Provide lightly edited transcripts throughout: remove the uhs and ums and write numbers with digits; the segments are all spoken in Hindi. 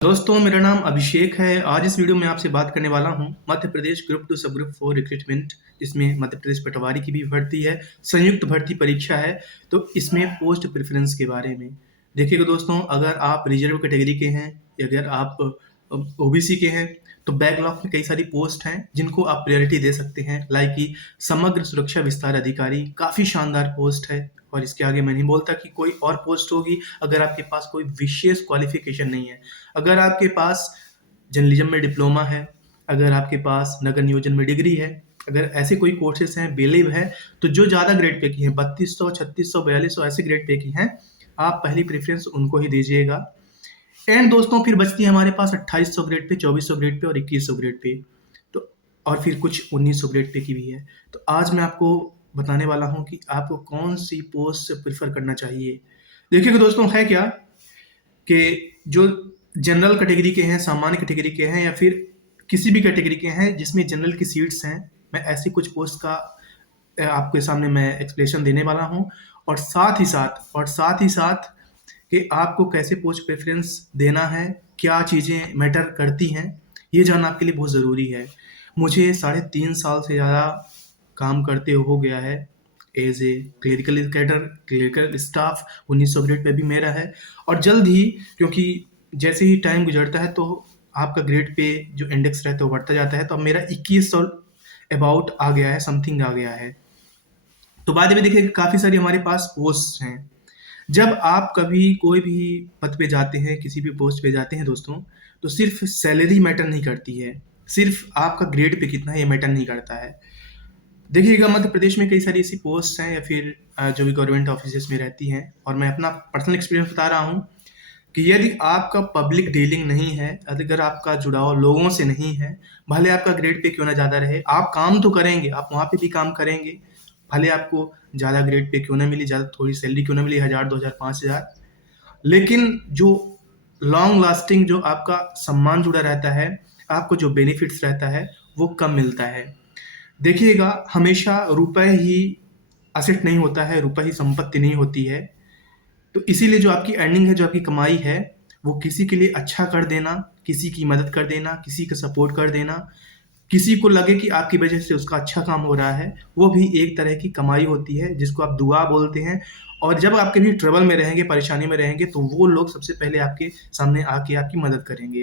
दोस्तों, मेरा नाम अभिषेक है। आज इस वीडियो में आपसे बात करने वाला हूं मध्य प्रदेश ग्रुप 2 सब ग्रुप 4 रिक्रूटमेंट, जिसमें मध्य प्रदेश पटवारी की भी भर्ती है, संयुक्त भर्ती परीक्षा है। तो इसमें पोस्ट प्रेफरेंस के बारे में देखिएगा दोस्तों, अगर आप रिजर्व कैटेगरी के हैं या अगर आप ओबीसी के हैं तो बैकलॉग में कई सारी पोस्ट हैं जिनको आप प्रायोरिटी दे सकते हैं। लाइक कि समग्र सुरक्षा विस्तार अधिकारी, काफ़ी शानदार पोस्ट है और इसके आगे मैं नहीं बोलता कि कोई और पोस्ट होगी अगर आपके पास कोई विशेष क्वालिफिकेशन नहीं है। अगर आपके पास जर्नलिज्म में डिप्लोमा है, अगर आपके पास नगर नियोजन में डिग्री है, अगर ऐसे कोई कोर्सेस हैं, बेलिव है, तो जो ज़्यादा ग्रेड पे की हैं, 3200, 3600, 4200 ऐसे ग्रेड पे की हैं, आप पहली प्रेफरेंस उनको ही दीजिएगा। एंड दोस्तों, फिर बचती है हमारे पास 2800 ग्रेड पे, 2400 ग्रेड पे और 2100 ग्रेड पे, तो और फिर कुछ 1900 ग्रेड पे की भी है। तो आज मैं आपको बताने वाला हूँ कि आपको कौन सी पोस्ट प्रेफर करना चाहिए। देखिएगा दोस्तों, है क्या कि जो जनरल कैटेगरी के हैं, सामान्य कैटेगरी के हैं या फिर किसी भी कैटेगरी के हैं जिसमें जनरल की सीट्स हैं, मैं ऐसी कुछ पोस्ट का आपके सामने मैं एक्सप्लेनेशन देने वाला हूं। और साथ ही साथ कि आपको कैसे पोस्ट प्रेफरेंस देना है, क्या चीज़ें मैटर करती हैं, ये जानना आपके लिए बहुत ज़रूरी है। मुझे 3.5 साल से ज़्यादा काम करते हो गया है as a clerical cadre, clerical staff. 1900 grade pay भी मेरा है और जल्द ही, क्योंकि जैसे ही टाइम गुजरता है तो आपका ग्रेड पे जो इंडेक्स रहता है वो बढ़ता जाता है। तो अब मेरा 2100 अबाउट आ गया है, समथिंग आ गया है। तो बाद में देखिए काफ़ी सारी हमारे पास पोस्ट हैं। जब आप कभी कोई भी पद पे जाते हैं, किसी भी पोस्ट पे जाते हैं दोस्तों, तो सिर्फ सैलरी मैटर नहीं करती है, सिर्फ आपका ग्रेड पे कितना है ये मैटर नहीं करता है। देखिएगा, मध्य प्रदेश में कई सारी ऐसी पोस्ट हैं या फिर जो भी गवर्नमेंट ऑफिसेस में रहती हैं, और मैं अपना पर्सनल एक्सपीरियंस बता रहा हूँ कि यदि आपका पब्लिक डीलिंग नहीं है, अगर आपका जुड़ाव लोगों से नहीं है, भले आपका ग्रेड पे क्यों ना ज़्यादा रहे, आप काम तो करेंगे, आप वहाँ पे भी काम करेंगे, भले आपको ज़्यादा ग्रेड पे क्यों ना मिली, ज़्यादा थोड़ी सैलरी क्यों ना मिली, 1000, 2000, 5000, लेकिन जो लॉन्ग लास्टिंग जो आपका सम्मान जुड़ा रहता है, आपको जो बेनिफिट्स रहता है, वो कम मिलता है। देखिएगा, हमेशा रुपए ही असेट नहीं होता है, रुपए ही संपत्ति नहीं होती है। तो इसीलिए जो आपकी अर्निंग है, जो आपकी कमाई है, वो किसी के लिए अच्छा कर देना, किसी की मदद कर देना, किसी का सपोर्ट कर देना, किसी को लगे कि आपकी वजह से उसका अच्छा काम हो रहा है, वो भी एक तरह की कमाई होती है जिसको आप दुआ बोलते हैं। और जब आप कभी ट्रबल में रहेंगे, परेशानी में रहेंगे, तो वो लोग सबसे पहले आपके सामने आके आपकी मदद करेंगे।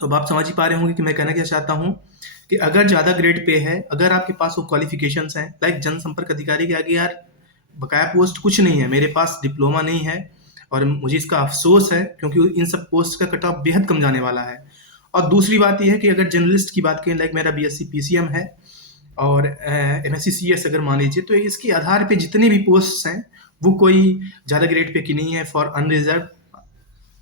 तो अब आप समझ ही पा रहे होंगे कि मैं कहना क्या चाहता हूँ कि अगर ज़्यादा ग्रेड पे है, अगर आपके पास वो क्वालिफिकेशंस हैं, लाइक जनसंपर्क अधिकारी के आगे यार बकाया पोस्ट कुछ नहीं है, मेरे पास डिप्लोमा नहीं है और मुझे इसका अफसोस है, क्योंकि इन सब पोस्ट का कट ऑफ बेहद कम जाने वाला है। और दूसरी बात ये है कि अगर जर्नलिस्ट की बात करें, लाइक मेरा बीएससी पीसीएम है और एमएससी सीएस अगर मान लीजिए, तो इसके आधार पे जितनी भी पोस्ट हैं वो कोई ज़्यादा ग्रेड पे की नहीं है फॉर अनरिजर्व।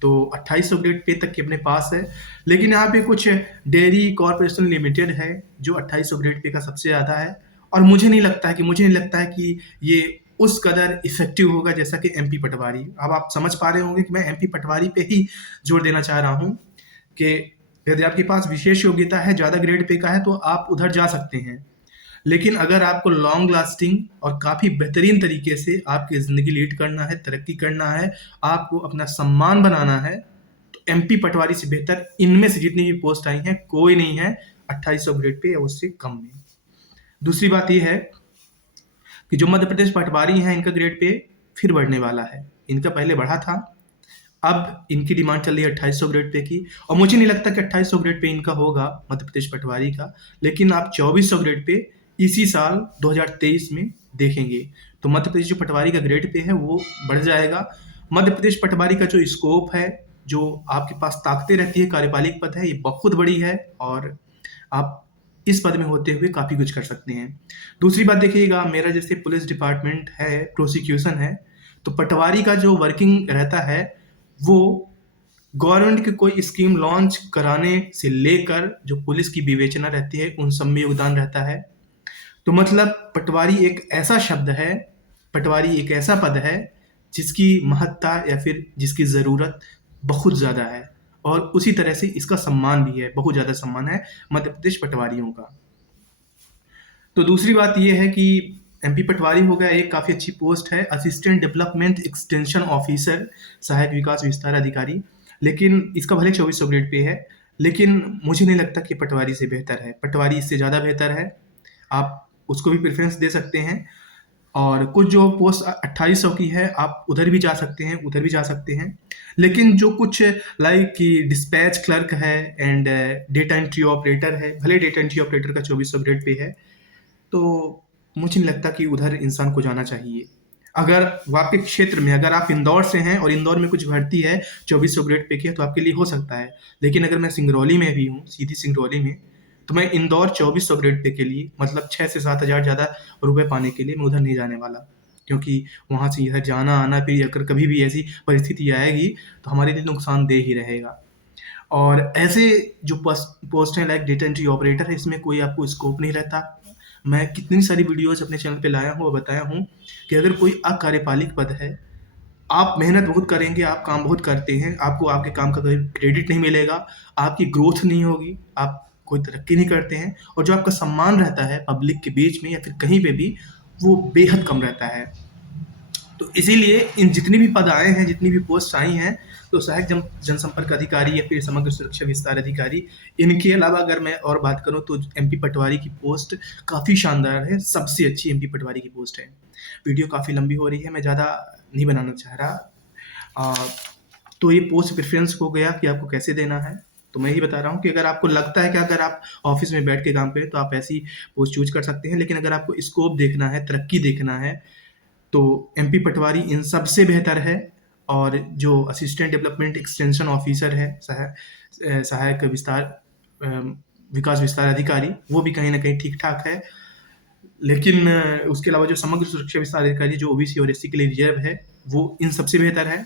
तो 2800 ग्रेड पे तक के अपने पास है, लेकिन यहाँ पे कुछ डेयरी कॉरपोरेशन लिमिटेड है जो 2800 ग्रेड पे का सबसे ज़्यादा है। और मुझे नहीं लगता है कि ये उस कदर इफेक्टिव होगा जैसा कि एमपी पटवारी। अब आप समझ पा रहे होंगे कि मैं एमपी पटवारी पे ही जोर देना चाह रहा हूँ कि यदि आपके पास विशेष योग्यता है, ज़्यादा ग्रेड पे का है, तो आप उधर जा सकते हैं। लेकिन अगर आपको लॉन्ग लास्टिंग और काफ़ी बेहतरीन तरीके से आपकी ज़िंदगी लीड करना है, तरक्की करना है, आपको अपना सम्मान बनाना है, तो एमपी पटवारी से बेहतर इनमें से जितनी भी पोस्ट आई हैं कोई नहीं है 2800 ग्रेड पे या उससे कम में। दूसरी बात यह है कि जो मध्य प्रदेश पटवारी हैं, इनका ग्रेड पे फिर बढ़ने वाला है। इनका पहले बढ़ा था, अब इनकी डिमांड चल रही है 2800 ग्रेड पे की, और मुझे नहीं लगता कि 2800 ग्रेड पे इनका होगा मध्य प्रदेश पटवारी का, लेकिन आप 2400 ग्रेड पे इसी साल 2023 में देखेंगे। तो मध्य प्रदेश जो पटवारी का ग्रेड पे है वो बढ़ जाएगा। मध्य प्रदेश पटवारी का जो स्कोप है, जो आपके पास ताकतें रहती है, कार्यपालिक पद है, ये बहुत बड़ी है और आप इस पद में होते हुए काफ़ी कुछ कर सकते हैं। दूसरी बात देखिएगा, मेरा जैसे पुलिस डिपार्टमेंट है, प्रोसिक्यूशन है, तो पटवारी का जो वर्किंग रहता है वो गवर्नमेंट की कोई स्कीम लॉन्च कराने से लेकर जो पुलिस की विवेचना रहती है उन सब में योगदान रहता है। तो मतलब पटवारी एक ऐसा शब्द है, पटवारी एक ऐसा पद है जिसकी महत्ता या फिर जिसकी ज़रूरत बहुत ज़्यादा है, और उसी तरह से इसका सम्मान भी है, बहुत ज़्यादा सम्मान है मध्य प्रदेश पटवारियों का। तो दूसरी बात यह है कि एमपी पटवारी हो गया, एक काफ़ी अच्छी पोस्ट है, असिस्टेंट डेवलपमेंट एक्सटेंशन ऑफिसर, सहायक विकास विस्तार अधिकारी। लेकिन इसका भले 2400 ग्रेड पे है, लेकिन मुझे नहीं लगता कि पटवारी से बेहतर है। पटवारी इससे ज़्यादा बेहतर है। आप उसको भी प्रेफ़रेंस दे सकते हैं। और कुछ जो पोस्ट 2800 की है, आप उधर भी जा सकते हैं, उधर भी जा सकते हैं। लेकिन जो कुछ लाइक कि डिस्पैच क्लर्क है एंड डेटा एंट्री ऑपरेटर है, भले डेटा एंट्री ऑपरेटर का 2400 ग्रेड पे है, तो मुझे नहीं लगता कि उधर इंसान को जाना चाहिए। अगर वो आपके क्षेत्र में, अगर आप इंदौर से हैं और इंदौर में कुछ भर्ती है 2400 ग्रेड पे की है, तो आपके लिए हो सकता है। लेकिन अगर मैं सिंगरौली में भी हूँ, सीधी सिंगरौली में, तो मैं इंदौर 2400 ग्रेड पे के लिए मतलब 6 से 7 हज़ार ज़्यादा रुपए पाने के लिए मैं उधर नहीं जाने वाला। क्योंकि वहाँ से इधर जाना आना, फिर अगर कभी भी ऐसी परिस्थिति आएगी तो हमारे लिए नुकसानदेह ही रहेगा। और ऐसे जो पोस्ट हैं लाइक डेटा एंट्री ऑपरेटर है, इसमें कोई आपको स्कोप नहीं रहता। मैं कितनी सारी वीडियोज अपने चैनल पे लाया हूँ और बताया हूँ कि अगर कोई अकार्यपालिक पद है, आप मेहनत बहुत करेंगे, आप काम बहुत करते हैं, आपको आपके काम का कोई क्रेडिट नहीं मिलेगा, आपकी ग्रोथ नहीं होगी, आप कोई तरक्की नहीं करते हैं, और जो आपका सम्मान रहता है पब्लिक के बीच में या फिर कहीं पे भी, वो बेहद कम रहता है। तो इसीलिए इन जितनी भी पद आए हैं, जितनी भी पोस्ट आई हैं, तो सहायक जनसंपर्क अधिकारी या फिर समग्र सुरक्षा विस्तार अधिकारी, इनके अलावा अगर मैं और बात करूं तो एमपी पटवारी की पोस्ट काफ़ी शानदार है, सबसे अच्छी एमपी पटवारी की पोस्ट है। वीडियो काफ़ी लंबी हो रही है, मैं ज़्यादा नहीं बनाना चाह रहा। तो ये पोस्ट प्रेफरेंस हो गया कि आपको कैसे देना है। तो मैं यही बता रहा हूँ कि अगर आपको लगता है कि अगर आप ऑफिस में बैठ के काम पे तो आप ऐसी पोस्ट चूज कर सकते हैं, लेकिन अगर आपको स्कोप देखना है, तरक्की देखना है, तो एमपी पटवारी इन सबसे बेहतर है। और जो असिस्टेंट डेवलपमेंट एक्सटेंशन ऑफिसर है, सहायक विकास विस्तार अधिकारी, वो भी कहीं ना कहीं ठीक ठाक है। लेकिन उसके अलावा जो समग्र सुरक्षा विस्तार अधिकारी जो ओबीसी और एससी के लिए रिजर्व है, वो इन सबसे बेहतर है।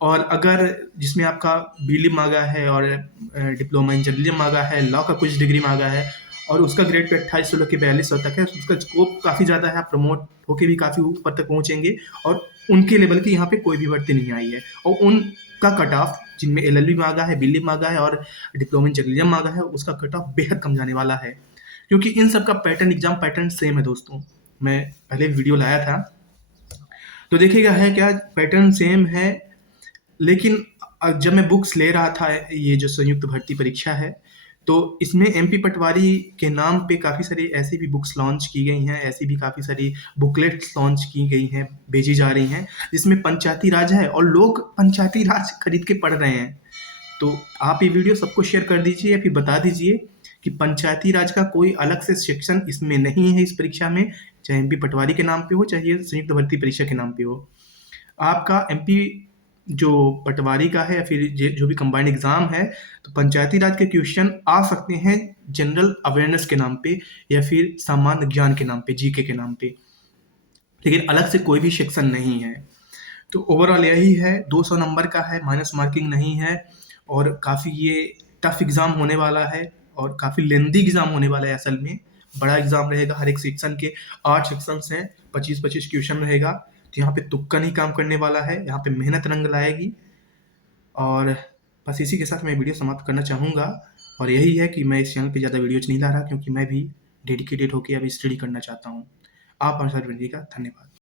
और अगर जिसमें आपका बीलिम मांगा है और डिप्लोमा इन जर्नलिज्म मांगा है, लॉ का कुछ डिग्री मांगा है, और उसका ग्रेड पे 2800 से लेकर 4200 तक है, उसका स्कोप काफ़ी ज़्यादा है, आप प्रमोट होके भी काफ़ी ऊपर तक पहुंचेंगे। और उनके लेवल की यहाँ पे कोई भी भर्ती नहीं आई है। और उनका कट ऑफ जिनमें एलएलबी मांगा है, बिलिम मांगा है और डिप्लोमा इन जर्नलिज्म मांगा है, उसका कट ऑफ बेहद कम जाने वाला है। क्योंकि इन सब का पैटर्न, एग्जाम पैटर्न सेम है दोस्तों। मैं पहले वीडियो लाया था तो देखिएगा है क्या, पैटर्न सेम है। लेकिन जब मैं बुक्स ले रहा था, ये जो संयुक्त भर्ती परीक्षा है, तो इसमें एमपी पटवारी के नाम पे काफ़ी सारी ऐसी भी बुक्स लॉन्च की गई हैं, ऐसी भी काफ़ी सारी बुकलेट्स लॉन्च की गई हैं, भेजी जा रही हैं, जिसमें पंचायती राज है और लोग पंचायती राज खरीद के पढ़ रहे हैं। तो आप ये वीडियो सबको शेयर कर दीजिए या फिर बता दीजिए कि पंचायती राज का कोई अलग से सेक्शन इसमें नहीं है इस परीक्षा में, चाहे एमपी पटवारी के नाम पे हो, चाहे ये संयुक्त भर्ती परीक्षा के नाम पे हो। आपका एमपी जो पटवारी का है या फिर जो भी कंबाइंड एग्जाम है, तो पंचायती राज के क्वेश्चन आ सकते हैं जनरल अवेयरनेस के नाम पे या फिर सामान्य ज्ञान के नाम पे, जीके के नाम पे, लेकिन अलग से कोई भी सेक्शन नहीं है। तो ओवरऑल यही है, 200 नंबर का है, माइनस मार्किंग नहीं है, और काफ़ी ये टफ एग्ज़ाम होने वाला है और काफ़ी लेंदी एग्ज़ाम होने वाला है। असल में बड़ा एग्ज़ाम रहेगा, हर एक सेक्शन के 8 सेक्शंस हैं, 25-25 क्वेश्चन रहेगा। तो यहाँ पे तुक्का नहीं काम करने वाला है, यहाँ पे मेहनत रंग लाएगी। और बस इसी के साथ मैं वीडियो समाप्त करना चाहूँगा। और यही है कि मैं इस चैनल पे ज़्यादा वीडियोज नहीं ला रहा, क्योंकि मैं भी डेडिकेटेड होकर अभी स्टडी करना चाहता हूँ। आप हमारे साथ बनिएगा। धन्यवाद।